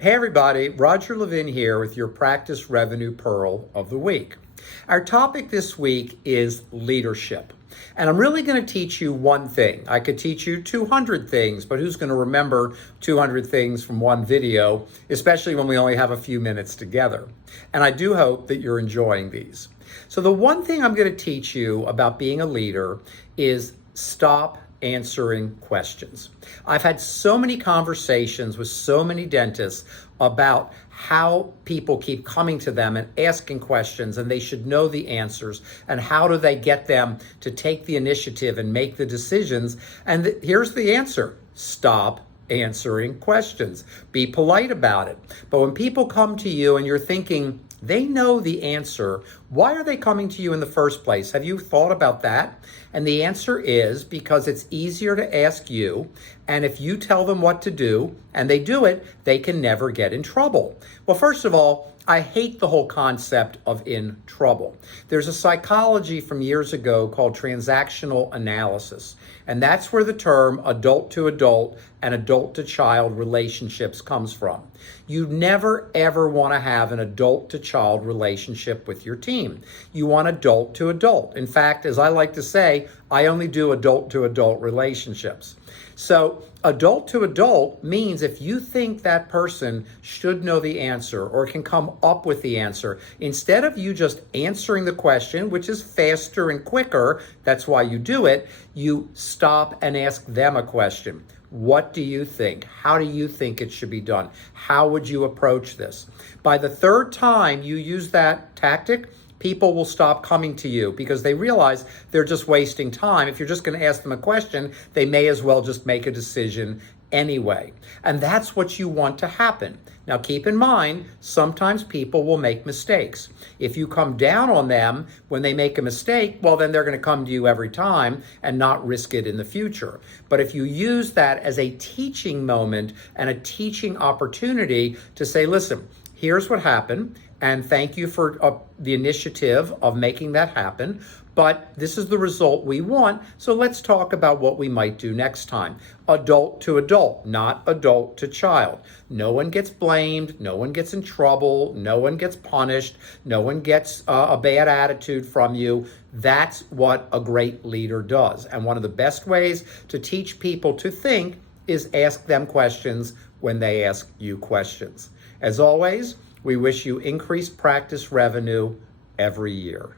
Hey everybody, Roger Levin here with your Practice Revenue Pearl of the Week. Our topic this week is leadership. And I'm really going to teach you one thing. I could teach you 200 things, but who's going to remember 200 things from one video, especially when we only have a few minutes together? And I do hope that you're enjoying these. So the one thing I'm going to teach you about being a leader is stop answering questions. I've had so many conversations with so many dentists about how people keep coming to them and asking questions, and they should know the answers, and how do they get them to take the initiative and make the decisions. And here's the answer: stop answering questions. Be polite about it. But when people come to you and you're thinking, they know the answer, why are they coming to you in the first place? Have you thought about that? And the answer is because it's easier to ask you, and if you tell them what to do and they do it, they can never get in trouble. Well, first of all, I hate the whole concept of in trouble. There's a psychology from years ago called transactional analysis, and that's where the term adult to adult and adult to child relationships comes from. You never ever want to have an adult to child relationship with your team. You want adult to adult. In fact, as I like to say, I only do adult to adult relationships. So adult to adult means if you think that person should know the answer or can come up with the answer, instead of you just answering the question, which is faster and quicker, that's why you do it, you stop and ask them a question. What do you think? How do you think it should be done? How would you approach this? By the third time you use that tactic, people will stop coming to you because they realize they're just wasting time. If you're just going to ask them a question, they may as well just make a decision anyway. And that's what you want to happen. Now, keep in mind, sometimes people will make mistakes. If you come down on them when they make a mistake, well, then they're going to come to you every time and not risk it in the future. But if you use that as a teaching moment and a teaching opportunity to say, listen, here's what happened, and thank you for the initiative of making that happen, but this is the result we want, so let's talk about what we might do next time. Adult to adult, not adult to child. No one gets blamed, no one gets in trouble, no one gets punished, no one gets a bad attitude from you. That's what a great leader does. And one of the best ways to teach people to think is ask them questions when they ask you questions. As always, we wish you increased practice revenue every year.